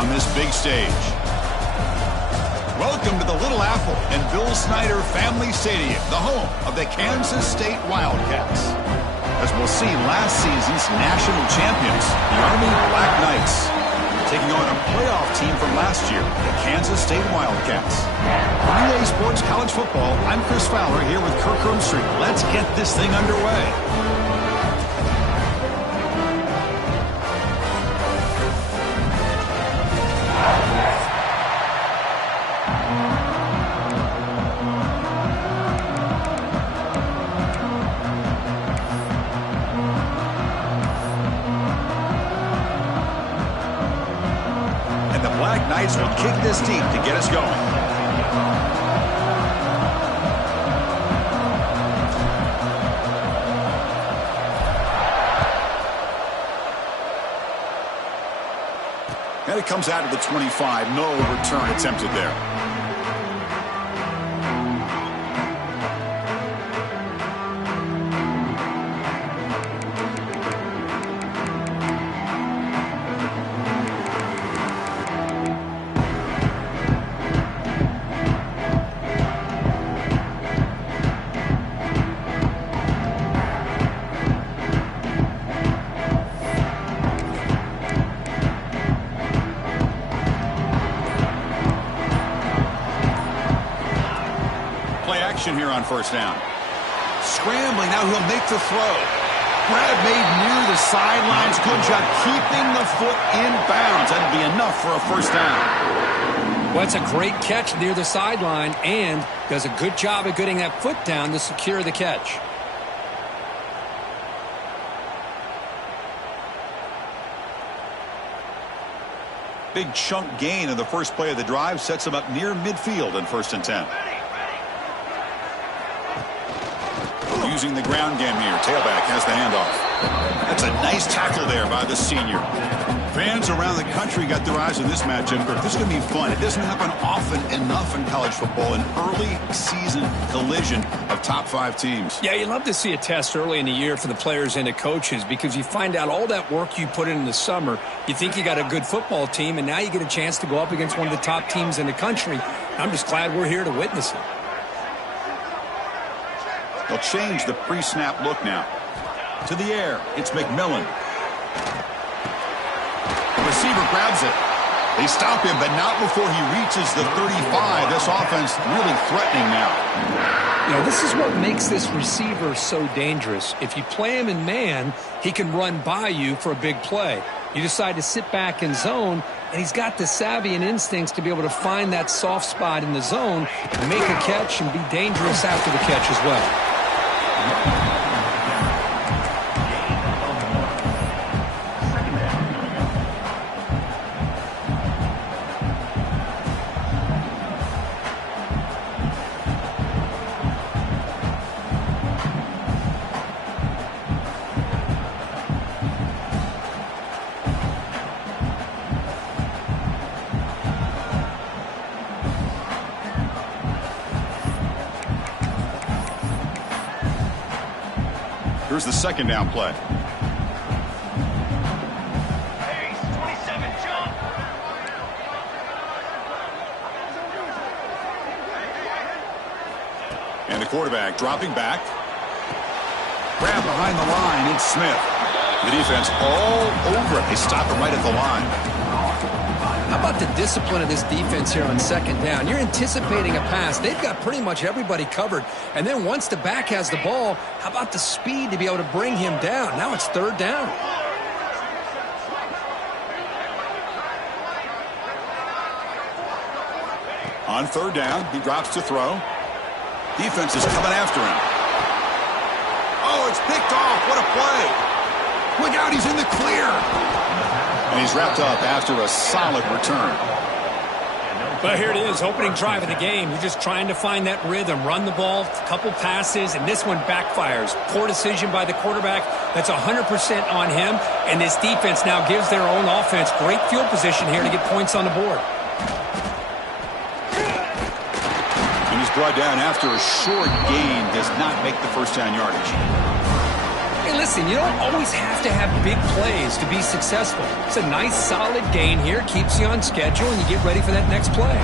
on this big stage. Welcome to the Little Apple and Bill Snyder Family Stadium, the home of the Kansas State Wildcats. As we'll see, last season's national champions, the Army Black Knights, taking on a playoff team from last year, the Kansas State Wildcats. For Relay Sports College Football, I'm Chris Fowler here with Kirk Herbstreit. Let's get this thing underway. Knights will kick this deep to get us going. And it comes out of the 25. No return attempted there. Here on first down. Scrambling, now he'll make the throw. Grab made near the sidelines. Good job keeping the foot in bounds. That'll be enough for a first down. Well, it's a great catch near the sideline and does a good job of getting that foot down to secure the catch. Big chunk gain of the first play of the drive sets him up near midfield in 1st and 10. Using the ground game here. Tailback has the handoff. That's a nice tackle there by the senior. Fans around the country got their eyes on this matchup. This is going to be fun. It doesn't happen often enough in college football. An early season collision of top 5 teams. Yeah, you love to see a test early in the year for the players and the coaches because you find out all that work you put in the summer. You think you got a good football team, and now you get a chance to go up against one of the top teams in the country. I'm just glad we're here to witness it. They'll change the pre-snap look now. To the air, it's McMillan. The receiver grabs it. They stop him, but not before he reaches the 35. This offense really threatening now. You know, this is what makes this receiver so dangerous. If you play him in man, he can run by you for a big play. You decide to sit back in zone, and he's got the savvy and instincts to be able to find that soft spot in the zone, make a catch, and be dangerous after the catch as well. Here's the 2nd down play. And the quarterback dropping back. Grab behind the line. It's Smith. The defense all over it. They stop him right at the line. How about the discipline of this defense here on 2nd down? You're anticipating a pass. They've got pretty much everybody covered. And then once the back has the ball, how about the speed to be able to bring him down? Now it's 3rd down. On 3rd down, he drops to throw. Defense is coming after him. Oh, it's picked off. What a play. Look out, he's in the clear. And he's wrapped up after a solid return. But here it is, opening drive of the game. You're just trying to find that rhythm, run the ball, a couple passes, and this one backfires. Poor decision by the quarterback. That's 100% on him. And this defense now gives their own offense great field position here to get points on the board. And he's brought down after a short gain, does not make the 1st down yardage. Hey, listen, you don't always have to have big plays to be successful. It's a nice, solid gain here. Keeps you on schedule, and you get ready for that next play.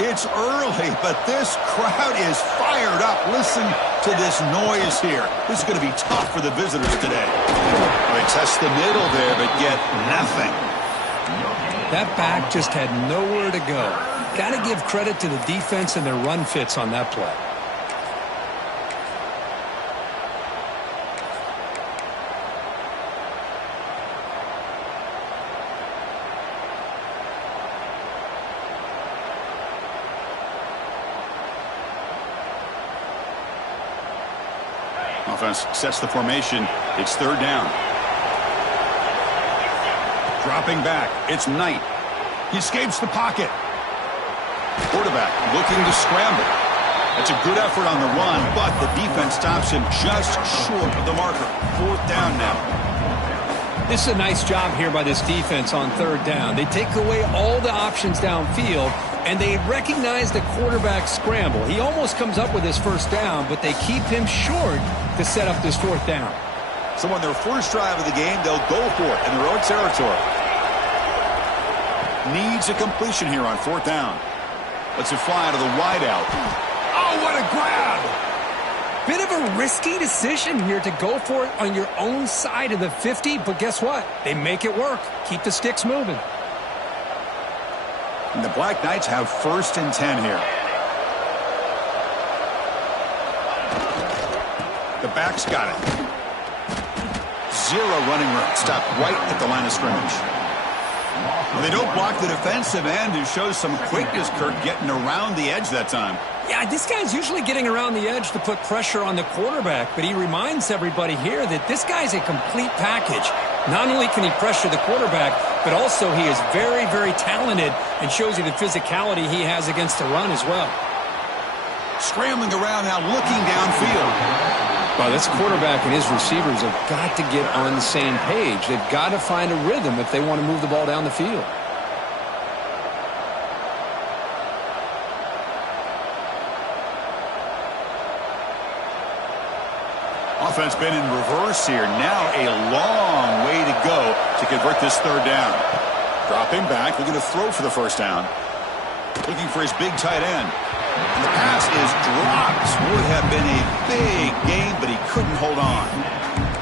It's early, but this crowd is fired up. Listen to this noise here. This is going to be tough for the visitors today. They test the middle there, but get nothing. That back just had nowhere to go. Got to give credit to the defense and their run fits on that play. Offense sets the formation. It's third down. Dropping back. It's Knight. He escapes the pocket. Quarterback looking to scramble. That's a good effort on the run, but the defense stops him just short of the marker. Fourth down now. This is a nice job here by this defense on third down. They take away all the options downfield, and they recognize the quarterback scramble. He almost comes up with his first down, but they keep him short to set up this fourth down. So on their first drive of the game, they'll go for it in their own territory. Needs a completion here on fourth down. Lets it fly to the wideout. Oh, what a grab! Bit of a risky decision here to go for it on your own side of the 50, but guess what? They make it work. Keep the sticks moving. And the Black Knights have first and 10 here. The back's got it. Zero running room. Stopped right at the line of scrimmage. Well, they don't block the defensive end, who shows some quickness, Kirk, getting around the edge that time. Yeah, this guy's usually getting around the edge to put pressure on the quarterback, but he reminds everybody here that this guy's a complete package. Not only can he pressure the quarterback, but also he is very, very talented and shows you the physicality he has against the run as well. Scrambling around now, looking downfield. Well, this quarterback and his receivers have got to get on the same page. They've got to find a rhythm if they want to move the ball down the field. Offense been in reverse here. Now a long way to go to convert this third down. Dropping back, looking to throw for the first down. Looking for his big tight end. And the pass is dropped. Would have been a big gain, but he couldn't hold on.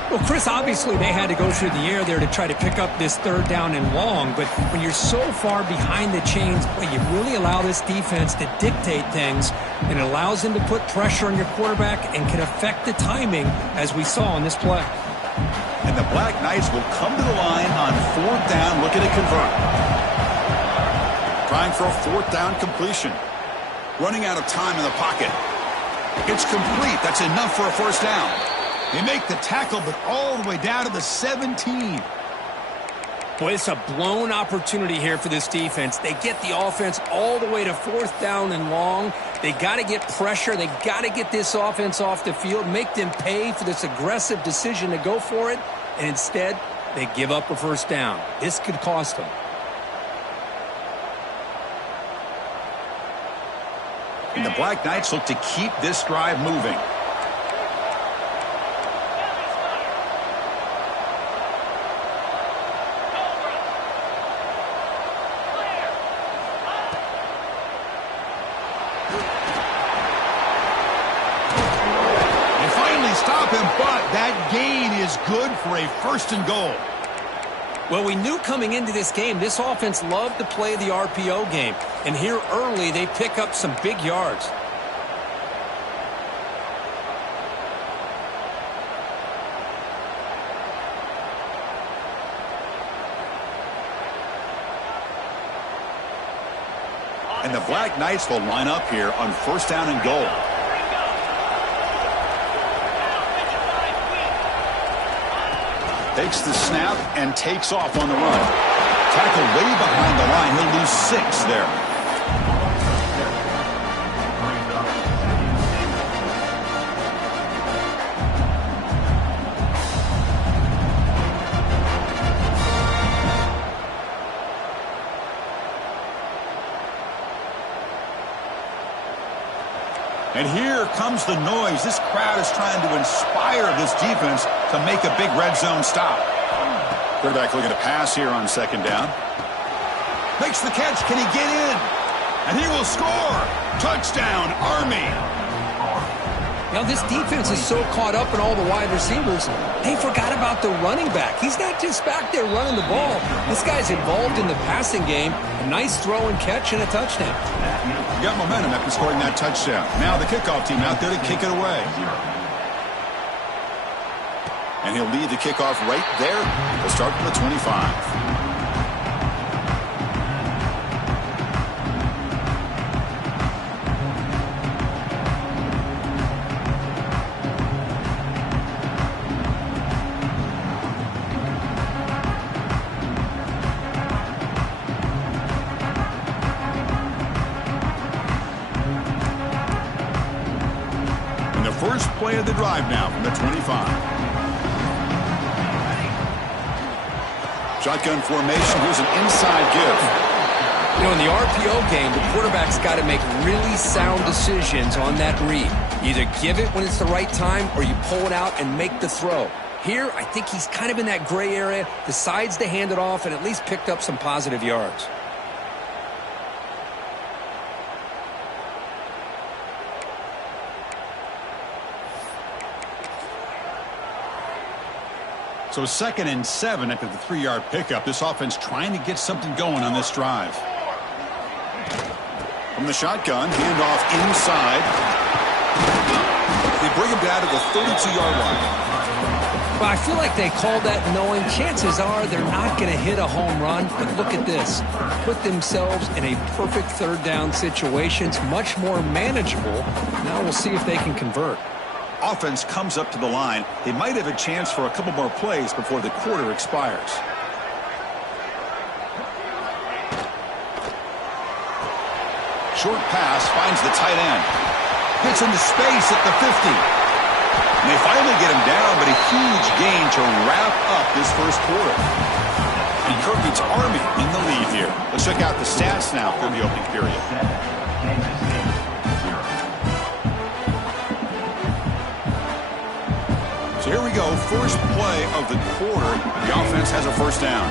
Well, Chris, obviously they had to go through the air there to try to pick up this third down and long, but when you're so far behind the chains, boy, you really allow this defense to dictate things, and it allows them to put pressure on your quarterback and can affect the timing, as we saw in this play. And the Black Knights will come to the line on fourth down, looking to convert. Trying for a fourth down completion. Running out of time in the pocket. It's complete. That's enough for a first down. They make the tackle, but all the way down to the 17. Boy, it's a blown opportunity here for this defense. They get the offense all the way to fourth down and long. They got to get pressure. They got to get this offense off the field, make them pay for this aggressive decision to go for it, and instead, they give up a first down. This could cost them. And the Black Knights look to keep this drive moving. They finally stop him, but that gain is good for a first and goal. Well, we knew coming into this game, this offense loved to play the RPO game. And here early, they pick up some big yards. And the Black Knights will line up here on first down and goal. Takes the snap and takes off on the run. Tackle way behind the line. He'll lose 6 there. comes the noise. This crowd is trying to inspire this defense to make a big red zone stop. Quarterback looking to pass here on second down. Makes the catch. Can he get in? And he will score. Touchdown, Army. Now, this defense is so caught up in all the wide receivers, they forgot about the running back. He's not just back there running the ball. This guy's involved in the passing game. A nice throw and catch and a touchdown. You got momentum after scoring that touchdown. Now the kickoff team out there to kick it away. And he'll lead the kickoff right there. He'll start from the 25. First play of the drive now from the 25. Shotgun formation. Here's an inside give. You know, in the RPO game, the quarterback's got to make really sound decisions on that read. Either give it when it's the right time or you pull it out and make the throw. Here, I think he's kind of in that gray area, decides to hand it off and at least picked up some positive yards. So 2nd and 7 after the 3-yard pickup. This offense trying to get something going on this drive. From the shotgun, handoff inside. They bring him down to the 32-yard line. Well, I feel like they called that knowing chances are they're not going to hit a home run. But look at this. Put themselves in a perfect 3rd down situation. It's much more manageable. Now we'll see if they can convert. Offense comes up to the line. They might have a chance for a couple more plays before the quarter expires. Short pass finds the tight end. Gets into space at the 50. And they finally get him down, but a huge gain to wrap up this first quarter. And Kirk beats Army in the lead here. Let's check out the stats now for the opening period. So here we go, first play of the quarter. The offense has a first down.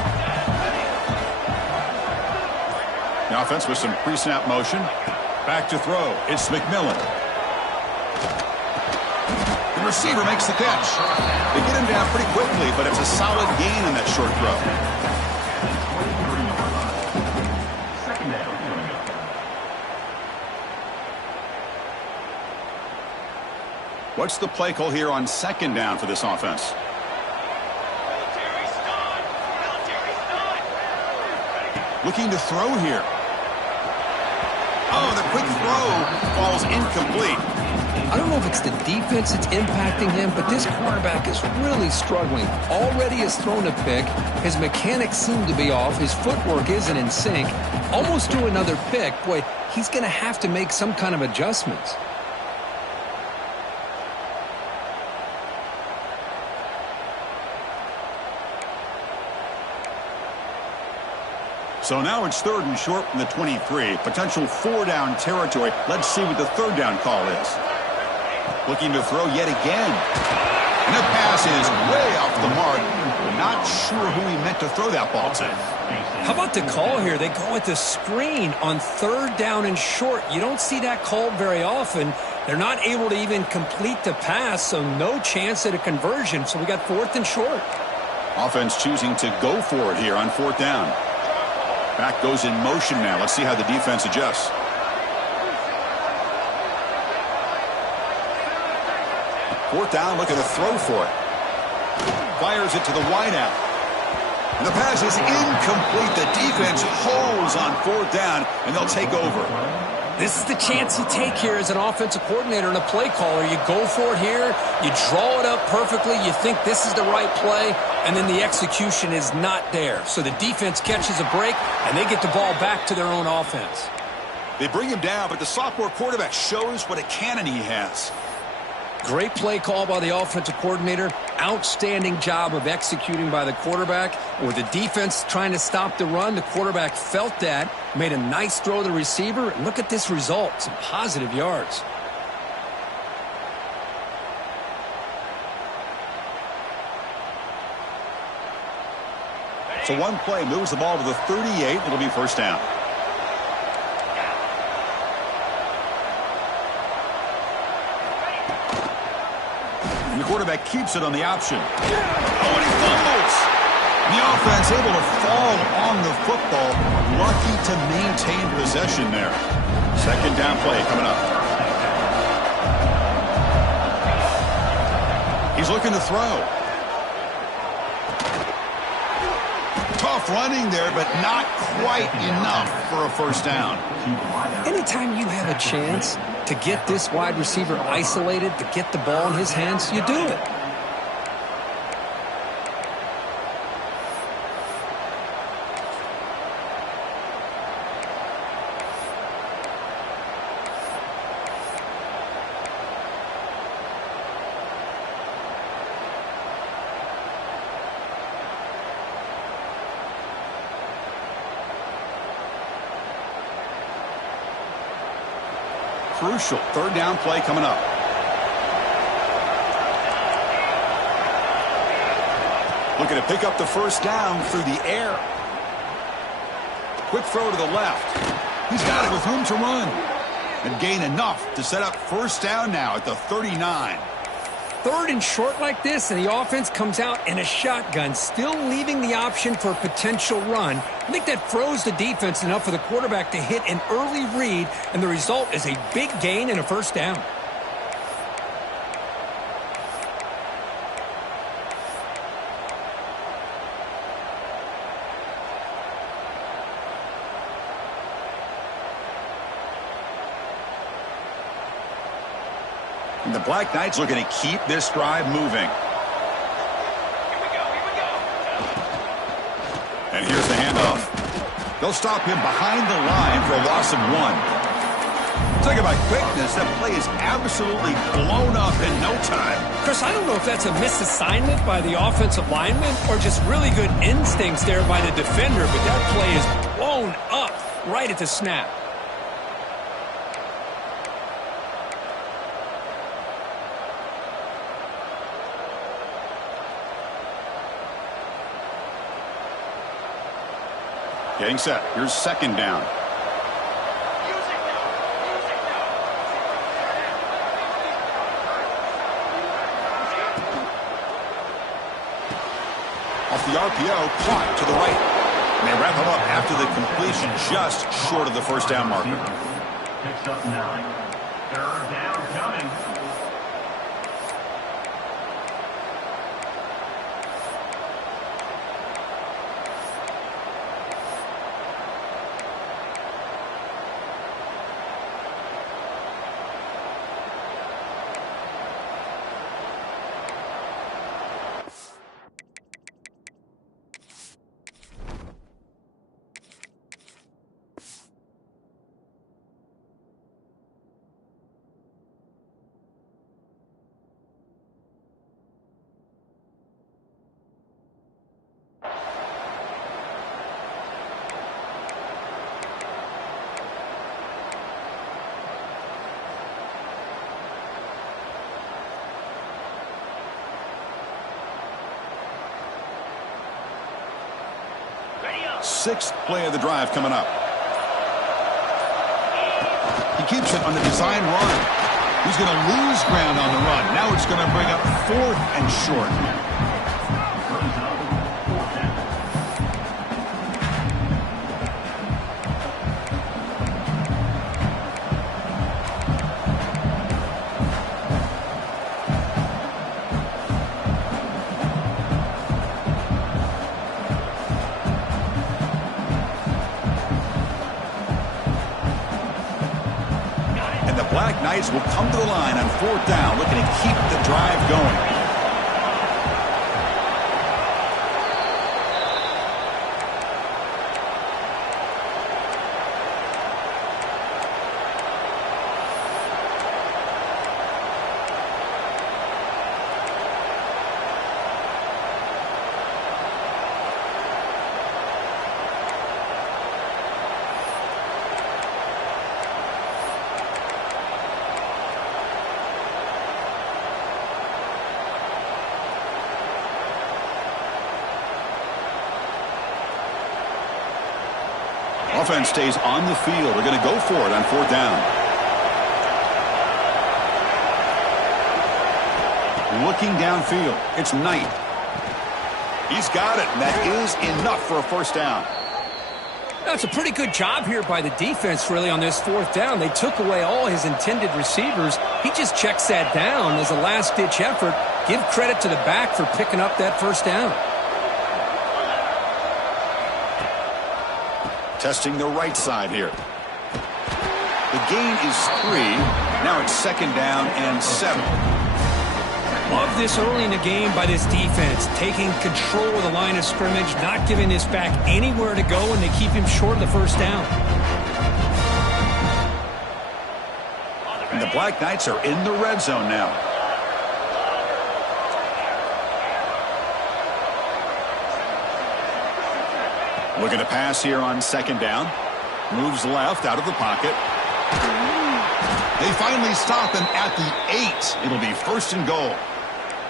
The offense with some pre-snap motion. Back to throw. It's McMillan. The receiver makes the catch. They get him down pretty quickly, but it's a solid gain on that short throw. What's the play call here on 2nd down for this offense? Looking to throw here. Oh, the quick throw falls incomplete. I don't know if it's the defense that's impacting him, but this quarterback is really struggling. Already has thrown a pick. His mechanics seem to be off. His footwork isn't in sync. Almost threw another pick. Boy, he's going to have to make some kind of adjustments. So now it's 3rd and short from the 23. Potential 4-down territory. Let's see what the 3rd down call is. Looking to throw yet again. And the pass is way off the mark. Not sure who he meant to throw that ball to. How about the call here? They go with the screen on 3rd down and short. You don't see that called very often. They're not able to even complete the pass, so no chance at a conversion. So we got 4th and short. Offense choosing to go for it here on 4th down. Back goes in motion now. Let's see how the defense adjusts. Fourth down, looking to throw for it. Fires it to the wideout. And the pass is incomplete. The defense holds on 4th down, and they'll take over. This is the chance you take here as an offensive coordinator and a play caller. You go for it here. You draw it up perfectly. You think this is the right play, and then the execution is not there. So the defense catches a break, and they get the ball back to their own offense. They bring him down, but the sophomore quarterback shows what a cannon he has. Great play call by the offensive coordinator. Outstanding job of executing by the quarterback. With the defense trying to stop the run, the quarterback felt that, made a nice throw to the receiver. And look at this result, some positive yards. So one play moves the ball to the 38. It'll be first down. And the quarterback keeps it on the option. Oh, and he fumbles. The offense able to fall on the football. Lucky to maintain possession there. Second down play coming up. He's looking to throw. Tough running there, but not quite enough for a first down. Anytime you have a chance to get this wide receiver isolated, to get the ball in his hands, you do it. Crucial third down play coming up. Looking to pick up the first down through the air. Quick throw to the left. He's got it with room to run. And gain enough to set up first down now at the 39. Third and short like this, and the offense comes out in a shotgun, still leaving the option for a potential run. I think that froze the defense enough for the quarterback to hit an early read, and the result is a big gain and a first down. And the Black Knights looking to keep this drive moving. And here's the handoff. They'll stop him behind the line for a loss of 1. Talking about quickness, that play is absolutely blown up in no time. Chris, I don't know if that's a misassignment by the offensive lineman or just really good instincts there by the defender, but that play is blown up right at the snap. Getting set. Here's second down. Off the RPO, clock to the right. And they wrap him up after the completion just short of the first down marker. Picks up 9. Third down coming. Sixth play of the drive coming up. He keeps it on the design run. He's going to lose ground on the run. Now it's going to bring up fourth and short. Black Knights will come to the line on fourth down, looking to keep the drive going. offense stays on the field. They're going to go for it on 4th down. Looking downfield, it's Knight. He's got it, and that is enough for a 1st down. That's a pretty good job here by the defense, really, on this 4th down. They took away all his intended receivers. He just checks that down as a last-ditch effort. Give credit to the back for picking up that 1st down. Testing the right side here. The gain is 3. Now it's 2nd down and 7. Love this early in the game by this defense, taking control of the line of scrimmage, not giving this back anywhere to go, and they keep him short of the 1st down. And the Black Knights are in the red zone now. Looking to pass here on 2nd down. Moves left out of the pocket. They finally stop him at the 8. It'll be 1st and goal.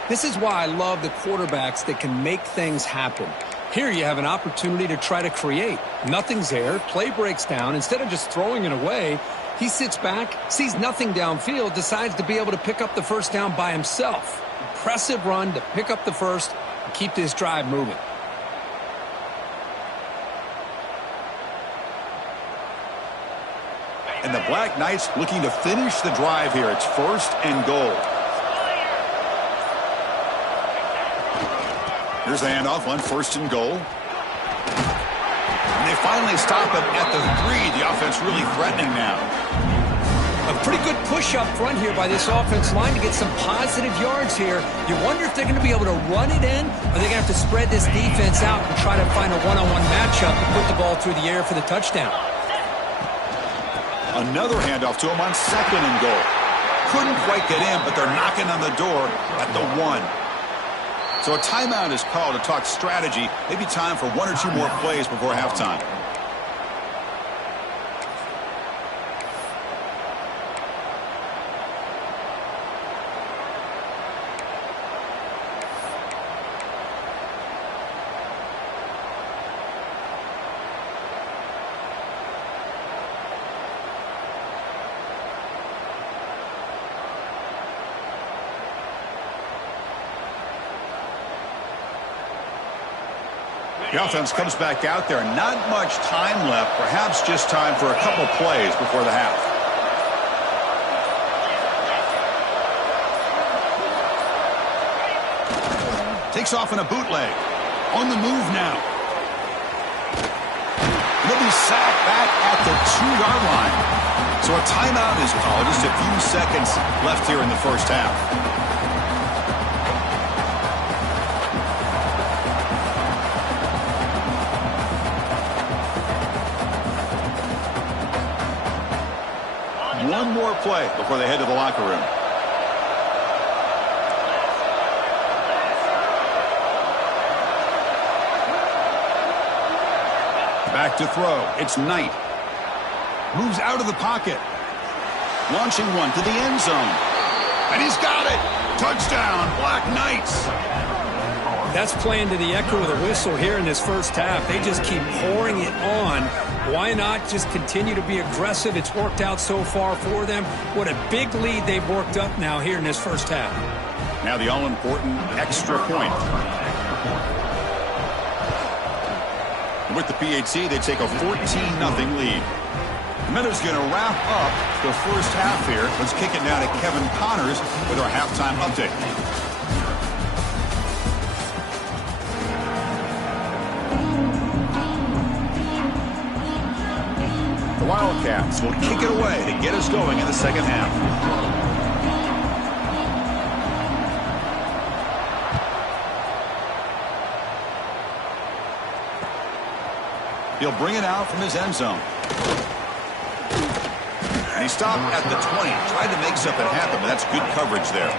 This is why I love the quarterbacks that can make things happen. Here you have an opportunity to try to create. Nothing's there. Play breaks down. Instead of just throwing it away, he sits back, sees nothing downfield, decides to be able to pick up the 1st down by himself. Impressive run to pick up the 1st and keep this drive moving. And the Black Knights looking to finish the drive here. It's 1st and goal. Here's the handoff on 1st and goal. And they finally stop him at the 3. The offense really threatening now. A pretty good push up front here by this offense line to get some positive yards here. You wonder if they're going to be able to run it in, or they're going to have to spread this defense out and try to find a one-on-one matchup and put the ball through the air for the touchdown. Another handoff to him on 2nd and goal. Couldn't quite get in, but they're knocking on the door at the 1. So a timeout is called to talk strategy. Maybe time for 1 or 2 more plays before halftime. The offense comes back out there. Not much time left. Perhaps just time for a couple plays before the half. Takes off in a bootleg. On the move now. He'll be sacked back at the 2-yard line. So a timeout is called. Just a few seconds left here in the 1st half. One more play before they head to the locker room. Back to throw. It's Knight. Moves out of the pocket. Launching one to the end zone. And he's got it. Touchdown, Black Knights. That's playing to the echo of the whistle here in this 1st half. They just keep pouring it on. Why not just continue to be aggressive? It's worked out so far for them. What a big lead they've worked up now here in this 1st half. Now the all-important extra point. With the PHC, they take a 14-0 lead. The Minnows going to wrap up the 1st half here. Let's kick it now to Kevin Connors with our halftime update. The Wildcats will kick it away to get us going in the 2nd half. He'll bring it out from his end zone. And he stopped at the 20. Tried to make something happen, but that's good coverage there.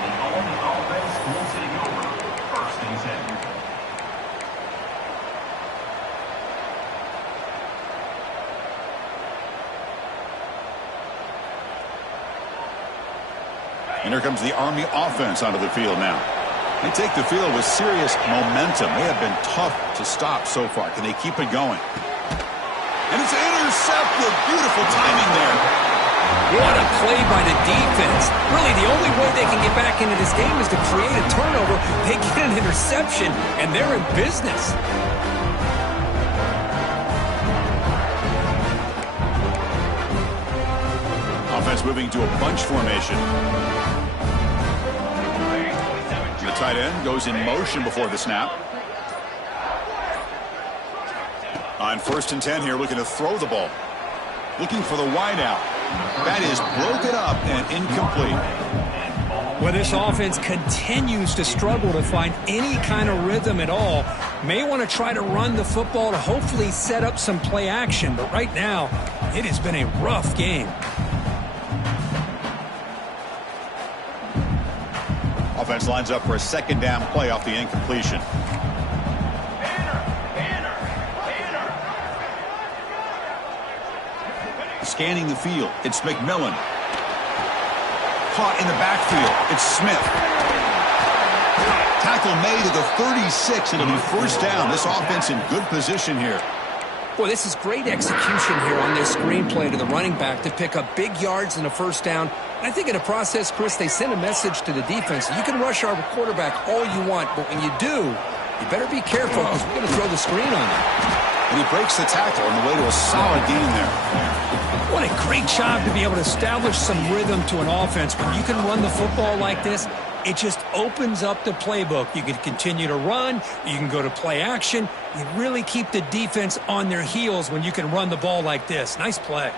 And here comes the Army offense onto the field now. They take the field with serious momentum. They have been tough to stop so far. Can they keep it going? And it's intercepted. intercepted. Beautiful timing there. What a play by the defense. Really, the only way they can get back into this game is to create a turnover. They get an interception, and they're in business. Offense moving to a bunch formation. The tight end goes in motion before the snap. On 1st and 10 here, looking to throw the ball. Looking for the wide out. That is broken up and incomplete. Well, this offense continues to struggle to find any kind of rhythm at all. May want to try to run the football to hopefully set up some play action, but right now, it has been a rough game. Offense lines up for a 2nd down play off the incompletion. Scanning the field, it's McMillan. Caught in the backfield, it's Smith. Tackle made at the 36, it'll be 1st down. This offense in good position here. Boy, this is great execution here on this screenplay to the running back to pick up big yards and a 1st down. And I think in the process, Chris, they send a message to the defense. You can rush our quarterback all you want, but when you do, you better be careful because we're going to throw the screen on you. And he breaks the tackle on the way to a solid gain there. What a great job to be able to establish some rhythm to an offense. When you can run the football like this, it just opens up the playbook. You can continue to run. You can go to play action. You really keep the defense on their heels when you can run the ball like this. Nice play.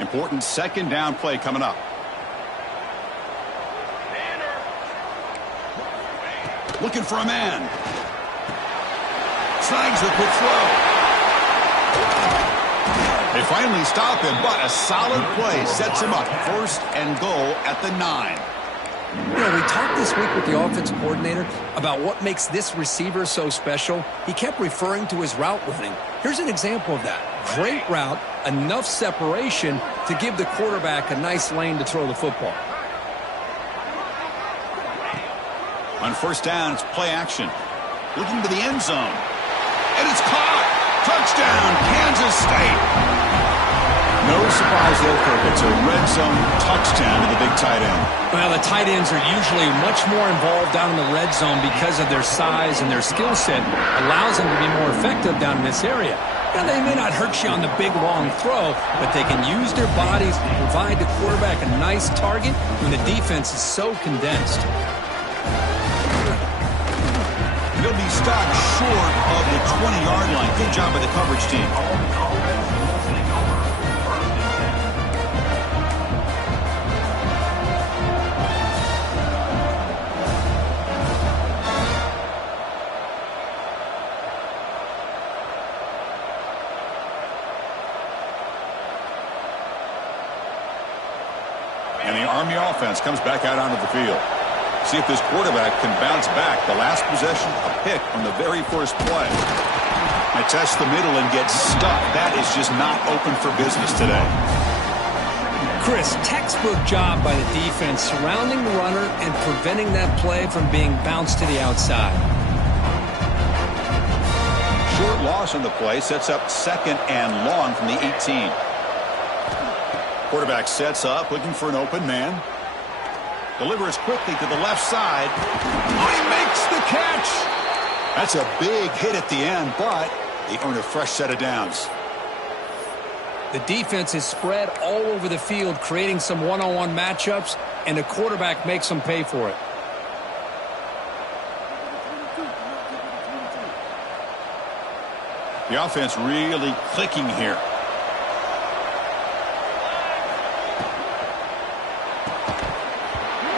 Important 2nd down play coming up. Looking for a man. Snags the quick throw. They finally stop him, but a solid play sets him up. 1st and goal at the 9. You know, we talked this week with the offensive coordinator about what makes this receiver so special. He kept referring to his route running. Here's an example of that. Great route, enough separation to give the quarterback a nice lane to throw the football. On 1st down, it's play action. Looking to the end zone. And it's caught. Touchdown, Kansas State. No surprise there, Kirk. It's a red zone touchdown to the big tight end. Well, the tight ends are usually much more involved down in the red zone because of their size and their skill set. Allows them to be more effective down in this area. Now, they may not hurt you on the big, long throw, but they can use their bodies to provide the quarterback a nice target when the defense is so condensed. They'll be stopped short of the 20-yard line. Good job by the coverage team. And the Army offense comes back out onto the field. See if this quarterback can bounce back. The last possession, a pick on the very 1st play. They test the middle and get stuck. That is just not open for business today. Chris, textbook job by the defense surrounding the runner and preventing that play from being bounced to the outside. Short loss on the play sets up 2nd and long from the 18. Quarterback sets up, looking for an open man. Delivers quickly to the left side. Oh, he makes the catch. That's a big hit at the end, but they earn a fresh set of downs. The defense is spread all over the field, creating some one-on-one matchups, and the quarterback makes them pay for it. The offense really clicking here.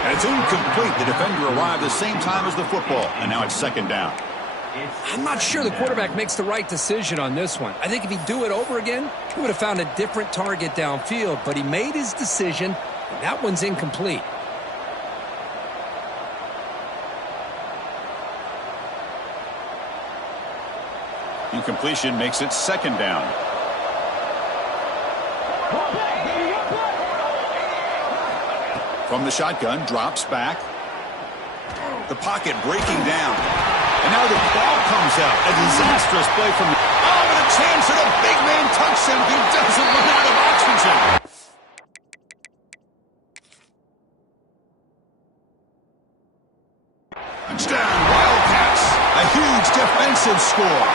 And it's incomplete. The defender arrived the same time as the football, and now it's 2nd down. I'm not sure the quarterback makes the right decision on this one. I think if he'd do it over again, he would have found a different target downfield, but he made his decision, and that one's incomplete. Incompletion makes it 2nd down. From the shotgun, drops back. The pocket breaking down. And now the ball comes out. A disastrous play from the... Oh, and a chance at a big man touchdown. He doesn't run out of oxygen. Touchdown, Wildcats. A huge defensive score.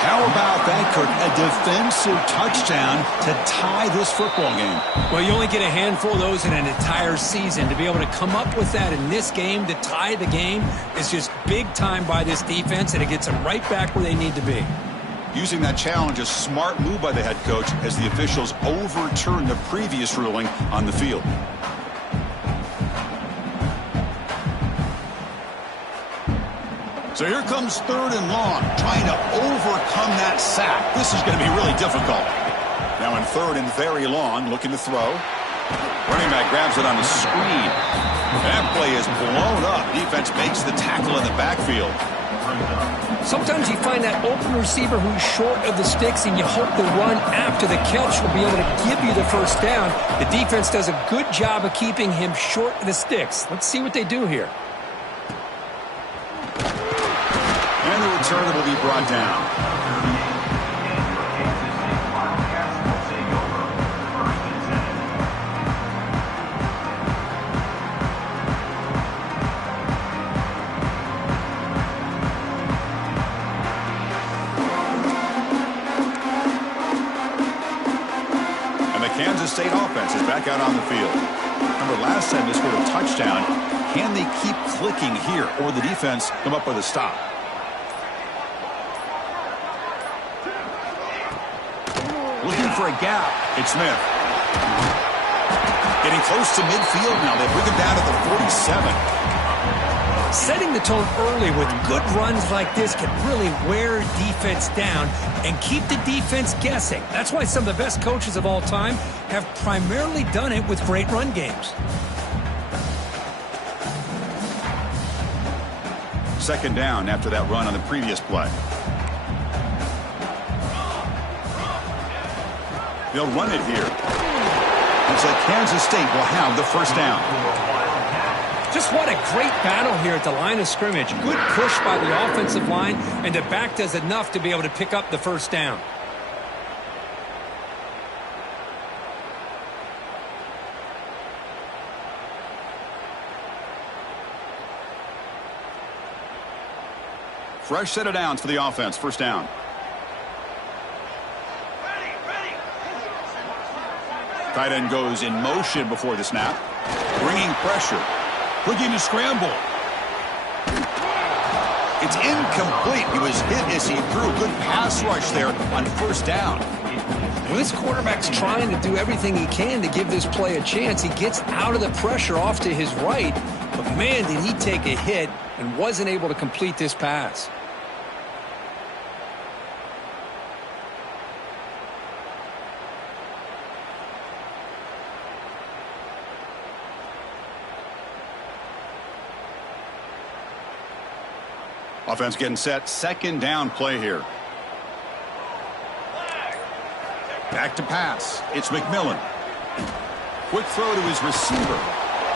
How about that, Kirk? A defensive touchdown to tie this football game. Well, you only get a handful of those in an entire season. To be able to come up with that in this game, to tie the game, is just big time by this defense, and it gets them right back where they need to be. Using that challenge, a smart move by the head coach as the officials overturn the previous ruling on the field. So here comes 3rd and long, trying to overcome that sack. This is going to be really difficult. Now in 3rd and very long, looking to throw. Running back grabs it on the screen. That play is blown up. Defense makes the tackle in the backfield. Sometimes you find that open receiver who's short of the sticks, and you hope the run after the catch will be able to give you the first down. The defense does a good job of keeping him short of the sticks. Let's see what they do here. And the return will be brought down. And the Kansas State offense is back out on the field. Remember, last time they scored a touchdown. Can they keep clicking here, or the defense come up with a stop? Looking for a gap. It's Smith. Getting close to midfield now. They bring him down at the 47. Setting the tone early with good runs like this can really wear defense down and keep the defense guessing. That's why some of the best coaches of all time have primarily done it with great run games. 2nd down after that run on the previous play. They'll run it here. Looks like Kansas State will have the first down. Just what a great battle here at the line of scrimmage. Good push by the offensive line, and the back does enough to be able to pick up the first down. Fresh set of downs for the offense. First down. Tight end goes in motion before the snap. Bringing pressure. Looking to scramble. It's incomplete. He was hit as he threw. Good pass rush there on first down. Well, this quarterback's trying to do everything he can to give this play a chance. He gets out of the pressure off to his right. But, man, did he take a hit and wasn't able to complete this pass. Offense getting set. 2nd down play here. Back to pass. It's McMillan. Quick throw to his receiver.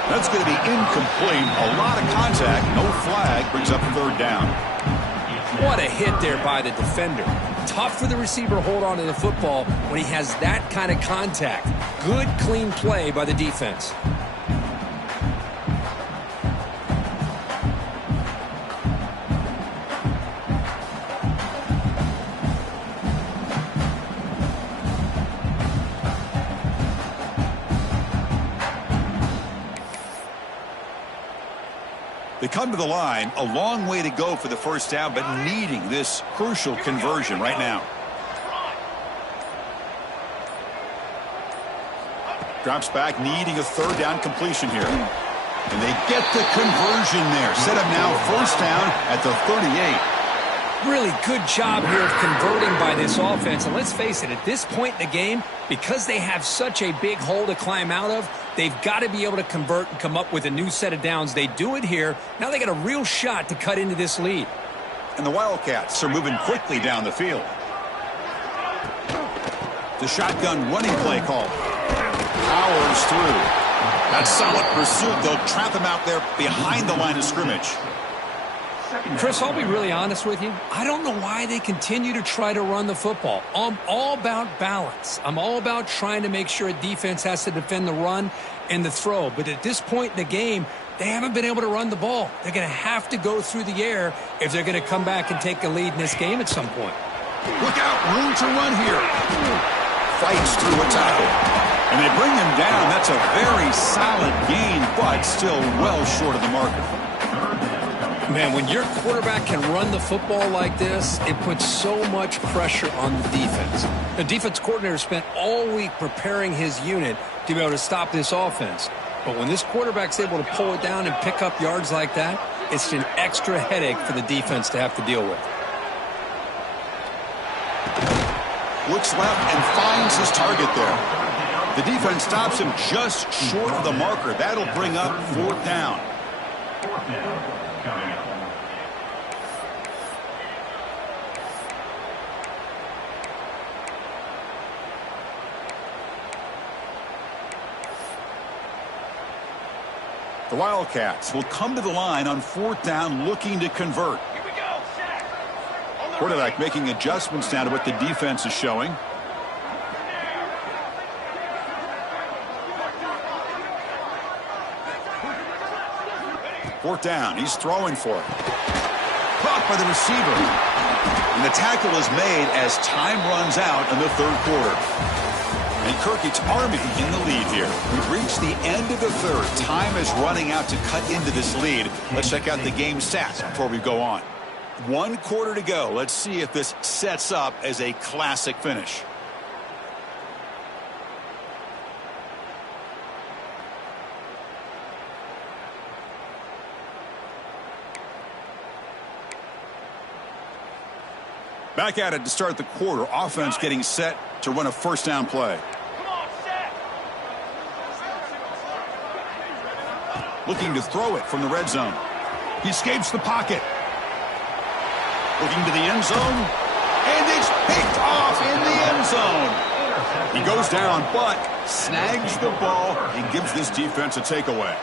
That's going to be incomplete. A lot of contact. No flag. Brings up 3rd down. What a hit there by the defender. Tough for the receiver to hold on to the football when he has that kind of contact. Good, clean play by the defense. They come to the line, a long way to go for the first down, but needing this crucial conversion right now. Drops back, needing a 3rd down completion here. And they get the conversion there. Set up now, first down at the 38. Really good job here of converting by this offense. And let's face it, at this point in the game, because they have such a big hole to climb out of, they've got to be able to convert and come up with a new set of downs. They do it here. Now they got a real shot to cut into this lead. And the Wildcats are moving quickly down the field. The shotgun running play call. Powers through. That's solid pursuit. They'll trap him out there behind the line of scrimmage. Chris, I'll be really honest with you. I don't know why they continue to try to run the football. I'm all about balance. I'm all about trying to make sure a defense has to defend the run and the throw. But at this point in the game, they haven't been able to run the ball. They're going to have to go through the air if they're going to come back and take a lead in this game at some point. Look out, room to run here. Fights through a tackle. And they bring him down. That's a very solid gain, but still well short of the marker. Man, when your quarterback can run the football like this, it puts so much pressure on the defense. The defense coordinator spent all week preparing his unit to be able to stop this offense. But when this quarterback's able to pull it down and pick up yards like that, it's an extra headache for the defense to have to deal with. Looks left and finds his target there. The defense stops him just short of the marker. That'll bring up 4th down. 4th down coming up. The Wildcats will come to the line on 4th down looking to convert. Quarterback making adjustments now to what the defense is showing. Fourth down. He's throwing for it. Caught by the receiver. And the tackle is made as time runs out in the 3rd quarter. And Kirk, it's Army in the lead here. We've reached the end of the 3rd. Time is running out to cut into this lead. Let's check out the game stats before we go on. 1 quarter to go. Let's see if this sets up as a classic finish. Back at it to start the quarter. Offense getting set to run a 1st down play. Looking to throw it from the red zone. He escapes the pocket. Looking to the end zone. And it's picked off in the end zone. He goes down, but snags the ball and gives this defense a takeaway.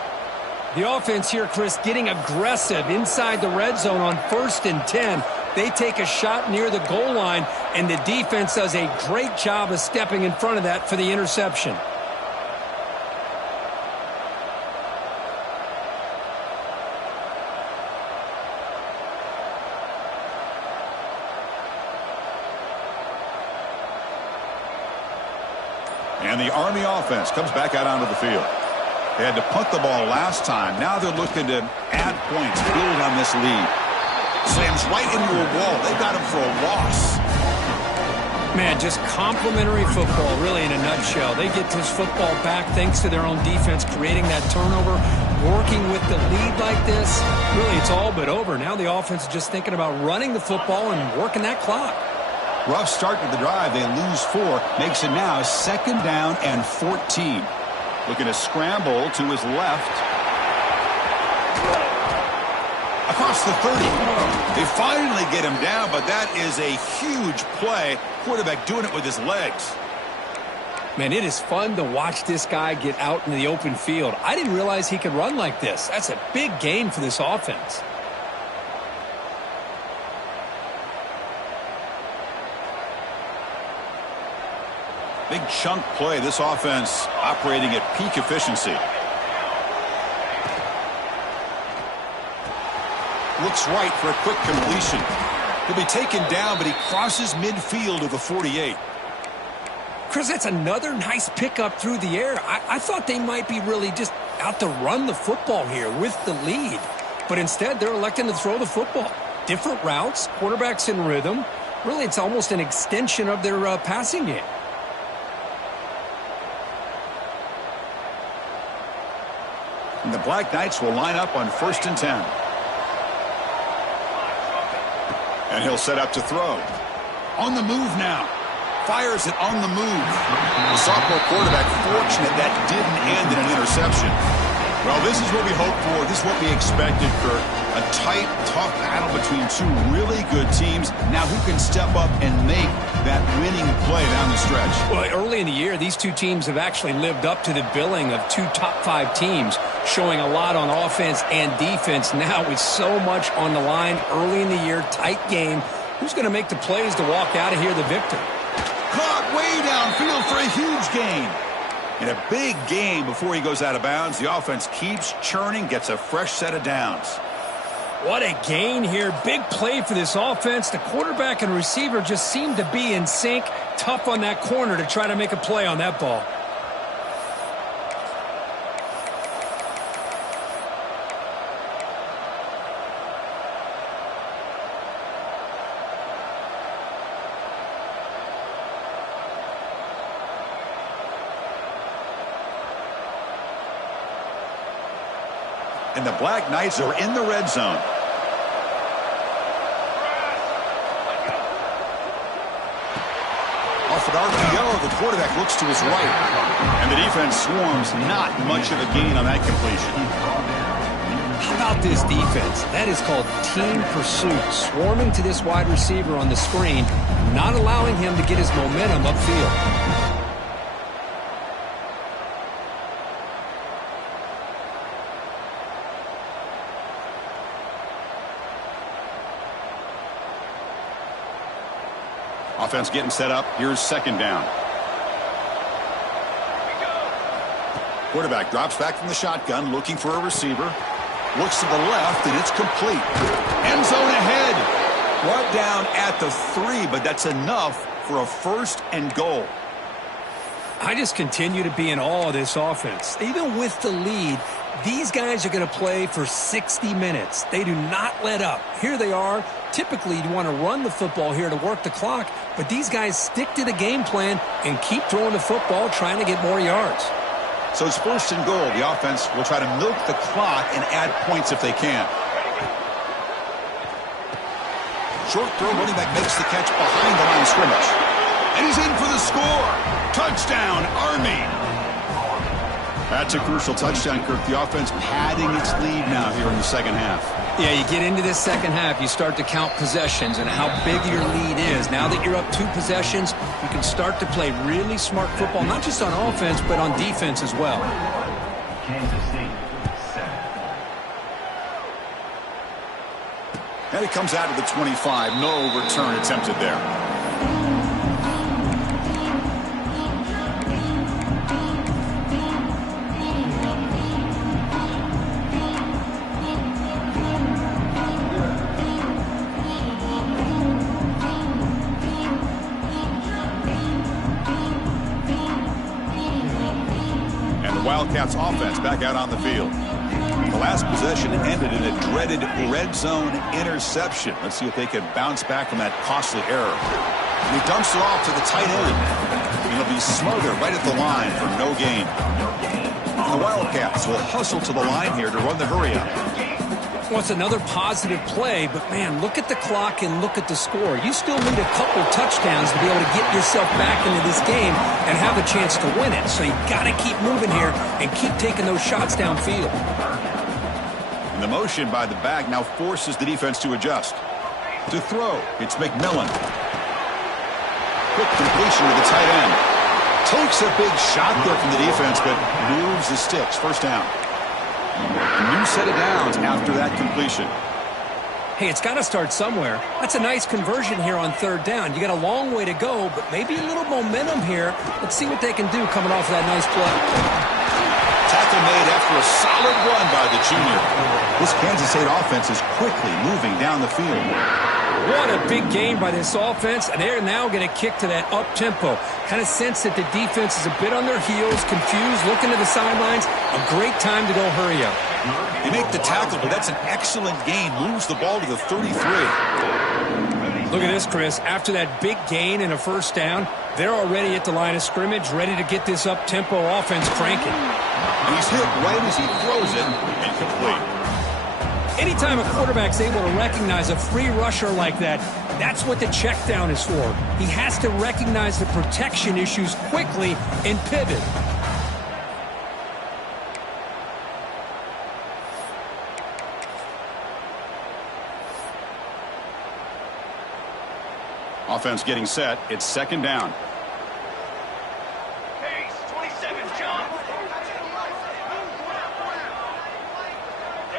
The offense here, Chris, getting aggressive inside the red zone on 1st and 10. They take a shot near the goal line, and the defense does a great job of stepping in front of that for the interception. And the Army offense comes back out onto the field. They had to punt the ball last time. Now they're looking to add points, build on this lead. Slams right into a wall. They got him for a loss. Man, just complimentary football, really, in a nutshell. They get this football back thanks to their own defense, creating that turnover, working with the lead like this. Really, it's all but over. Now the offense is just thinking about running the football and working that clock. Rough start to the drive. They lose 4. Makes it now 2nd down and 14. Looking to scramble to his left. Across the 30. They finally get him down, but that is a huge play. Quarterback doing it with his legs. Man, it is fun to watch this guy get out in the open field. I didn't realize he could run like this. That's a big gain for this offense. Big chunk play. This offense operating at peak efficiency. Looks right for a quick completion. He'll be taken down, but he crosses midfield of the 48. Chris, that's another nice pickup through the air. I thought they might be really just out to run the football here with the lead. But instead, they're electing to throw the football. Different routes, quarterbacks in rhythm. Really, it's almost an extension of their passing game. And the Black Knights will line up on 1st and 10. And he'll set up to throw. On the move now. Fires it on the move. The sophomore quarterback fortunate that didn't end in an interception. Well, this is what we hoped for. This is what we expected, Kurt. A tight, tough battle between two really good teams. Now who can step up and make that winning play down the stretch? Well, early in the year, these two teams have actually lived up to the billing of two top-5 teams, showing a lot on offense and defense. Now with so much on the line early in the year, tight game, who's going to make the plays to walk out of here the victor? Caught way downfield for a huge gain. In a big game before he goes out of bounds, the offense keeps churning, gets a fresh set of downs. What a gain here. Big play for this offense. The quarterback and receiver just seem to be in sync. Tough on that corner to try to make a play on that ball. And the Black Knights are in the red zone. Off an RPO, the quarterback looks to his right. And the defense swarms. Not much of a gain on that completion. How about this defense? That is called team pursuit. Swarming to this wide receiver on the screen, not allowing him to get his momentum upfield. Offense getting set up. Here's second down. Quarterback drops back from the shotgun, looking for a receiver. Looks to the left, and it's complete. End zone ahead. Brought down at the 3, but that's enough for a first and goal. I just continue to be in awe of this offense. Even with the lead, these guys are going to play for 60 minutes. They do not let up. Here they are. Typically, you want to run the football here to work the clock, but these guys stick to the game plan and keep throwing the football, trying to get more yards. So it's first and goal. The offense will try to milk the clock and add points if they can. Short throw, running back makes the catch behind the line of scrimmage. And he's in for the score. Touchdown, Army. That's a crucial touchdown, Kirk. The offense padding its lead now here in the second half. Yeah, you get into this second half, you start to count possessions and how big your lead is. Now that you're up 2 possessions, you can start to play really smart football, not just on offense, but on defense as well. Kansas City, 7. And it comes out to the 25. No return attempted there. Wildcats offense back out on the field. The last possession ended in a dreaded red zone interception. Let's see if they can bounce back from that costly error. And he dumps it off to the tight end. And he'll be smothered right at the line for no gain. And the Wildcats will hustle to the line here to run the hurry up. Well, it's another positive play, but man, look at the clock and look at the score. You still need a couple touchdowns to be able to get yourself back into this game and have a chance to win it. So you got to keep moving here and keep taking those shots downfield. And the motion by the back now forces the defense to adjust. To throw, it's McMillan. Quick completion to the tight end. Takes a big shot there from the defense, but moves the sticks. First down. A new set of downs after that completion. Hey, it's got to start somewhere. That's a nice conversion here on third down. You got a long way to go, but maybe a little momentum here. Let's see what they can do coming off of that nice play. Tackle made after a solid run by the junior. This Kansas State offense is quickly moving down the field. What a big game by this offense, and they're now going to kick to that up-tempo. Kind of sense that the defense is a bit on their heels, confused, looking to the sidelines. A great time to go hurry up. They make the tackle, but that's an excellent gain. Moves the ball to the 33. Look at this, Chris. After that big gain and a first down, they're already at the line of scrimmage, ready to get this up-tempo offense cranking. And he's hit right as he throws it, incomplete. Anytime a quarterback's able to recognize a free rusher like that, that's what the check down is for. He has to recognize the protection issues quickly and pivot. offense getting set. It's second down. Pace, 27, John.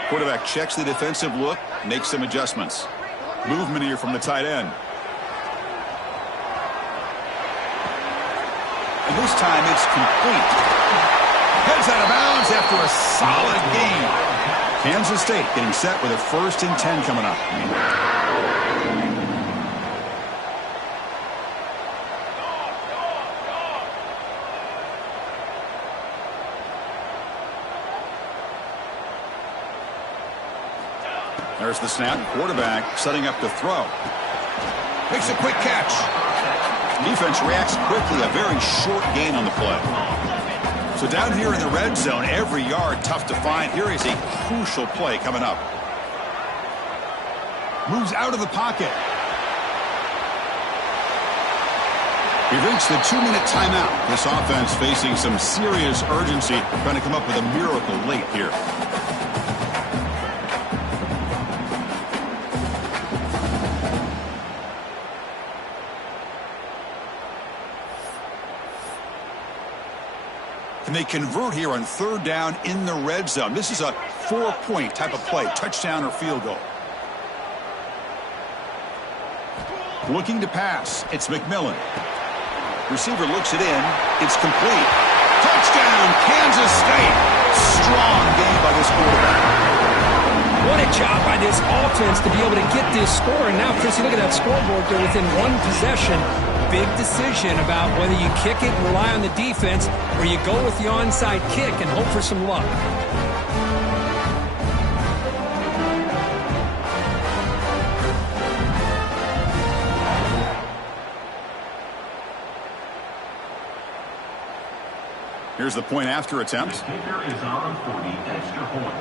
Quarterback checks the defensive look, makes some adjustments. Movement here from the tight end. And this time it's complete. Heads out of bounds after a solid game. Kansas State getting set with a 1st and 10 coming up. There's the snap. Quarterback setting up to throw. Makes a quick catch. Defense reacts quickly. A very short gain on the play. So down here in the red zone, every yard tough to find. Here is a crucial play coming up. Moves out of the pocket. We reached the 2-minute timeout. This offense facing some serious urgency, trying to come up with a miracle late here. And they convert here on 3rd down in the red zone. This is a 4-point type of play, touchdown or field goal. Looking to pass. It's McMillan. Receiver looks it in. It's complete. Touchdown, Kansas State. Strong game by this quarterback. What a job by this offense to be able to get this score. And now, Chris, you look at that scoreboard. They're within 1 possession. Big decision about whether you kick it and rely on the defense or you go with the onside kick and hope for some luck. Here's the point after attempt. The kicker is on for the extra point.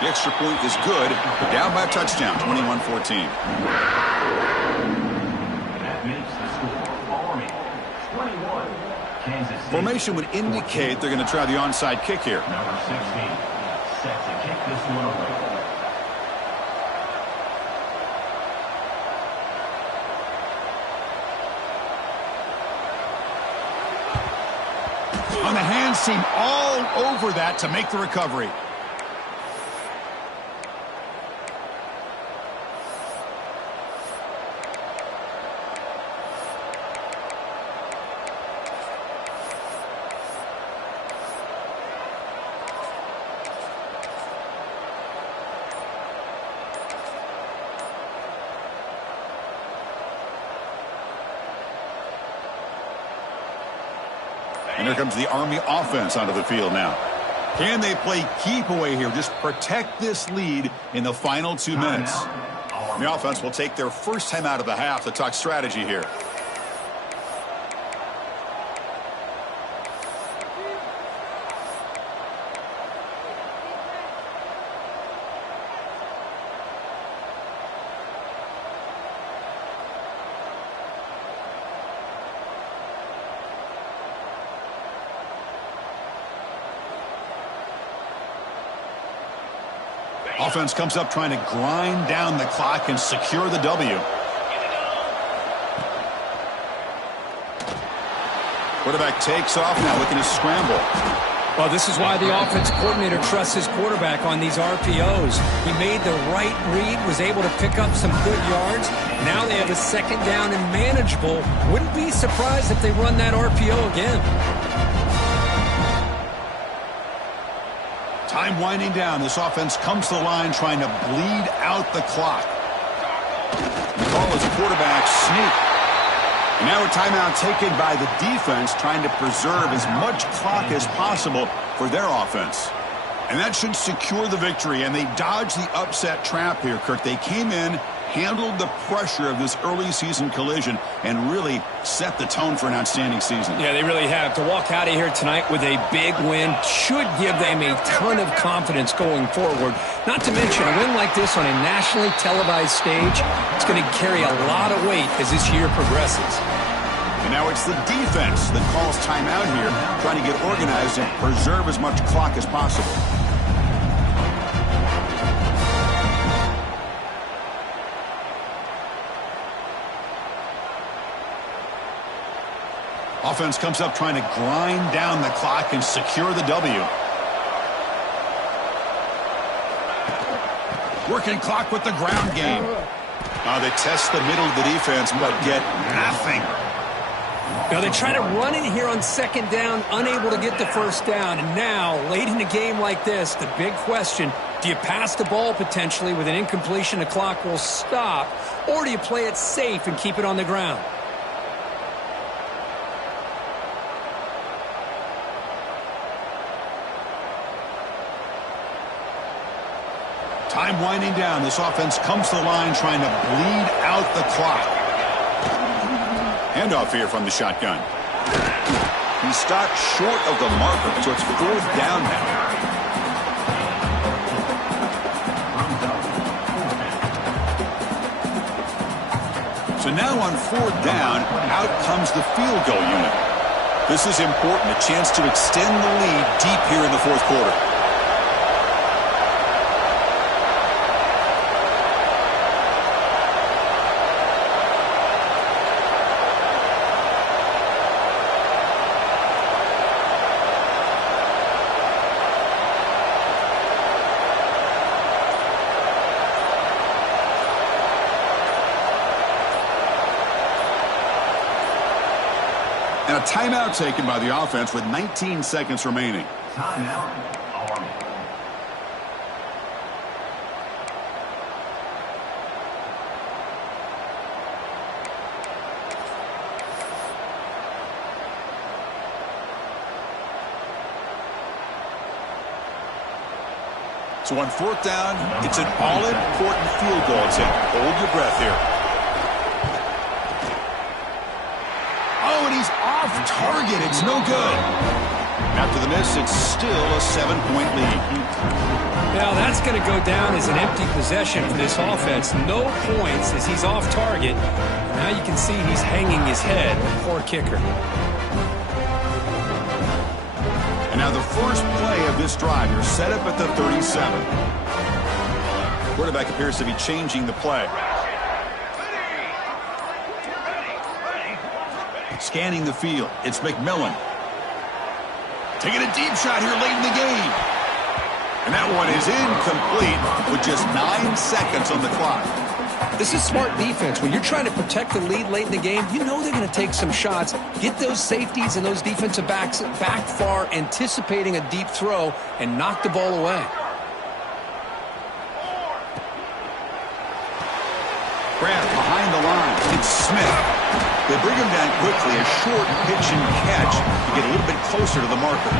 The extra point is good. Down by a touchdown, 21-14. That makes the score Army 21. Kansas State. Formation would indicate they're going to try the onside kick here. Number 16 set to kick this one away. On the hands team all over that to make the recovery. And here comes the Army offense onto the field now. Can they play keep away here? Just protect this lead in the final 2 minutes. The offense will take their first time out of the half to talk strategy here. Offense comes up trying to grind down the clock and secure the W. Quarterback takes off now, looking to scramble. Well, this is why the offense coordinator trusts his quarterback on these RPOs. He made the right read, was able to pick up some good yards. Now they have a 2nd down and manageable. Wouldn't be surprised if they run that RPO again. Time winding down. This offense comes to the line trying to bleed out the clock. The call is quarterback sneak. And now a timeout taken by the defense trying to preserve as much clock as possible for their offense. And that should secure the victory. And they dodged the upset trap here, Kirk. They came in handled the pressure of this early season collision and really set the tone for an outstanding season. Yeah, they really have. To walk out of here tonight with a big win should give them a ton of confidence going forward. Not to mention, a win like this on a nationally televised stage, it's going to carry a lot of weight as this year progresses. And now it's the defense that calls timeout here, trying to get organized and preserve as much clock as possible. Offense comes up trying to grind down the clock and secure the W. Working clock with the ground game. They test the middle of the defense, but get nothing. Now they try to run it here on second down, unable to get the first down. And now, late in a game like this, the big question, do you pass the ball potentially with an incompletion, the clock will stop, or do you play it safe and keep it on the ground? Time winding down. This offense comes to the line trying to bleed out the clock. Handoff here from the shotgun. He stopped short of the marker, so it's fourth down now. So now on fourth down, out comes the field goal unit. This is important, a chance to extend the lead deep here in the fourth quarter. And a timeout taken by the offense with 19 seconds remaining. Timeout, Army. So on fourth down, it's an all-important field goal attempt. Hold your breath here. Oh, and he's off target. It's no good. After the miss, it's still a 7-point lead. Now that's going to go down as an empty possession for this offense. No points as he's off target. Now you can see he's hanging his head. Poor kicker. And now the first play of this drive, you're set up at the 37. Quarterback appears to be changing the play. Scanning the field, it's McMillan. Taking a deep shot here late in the game. And that one is incomplete with just 9 seconds on the clock. This is smart defense. When you're trying to protect the lead late in the game, you know they're going to take some shots. Get those safeties and those defensive backs back far, anticipating a deep throw, and knock the ball away. Grant behind the line. It's Smith. They bring him down quickly. A short pitch and catch to get a little bit closer to the marker.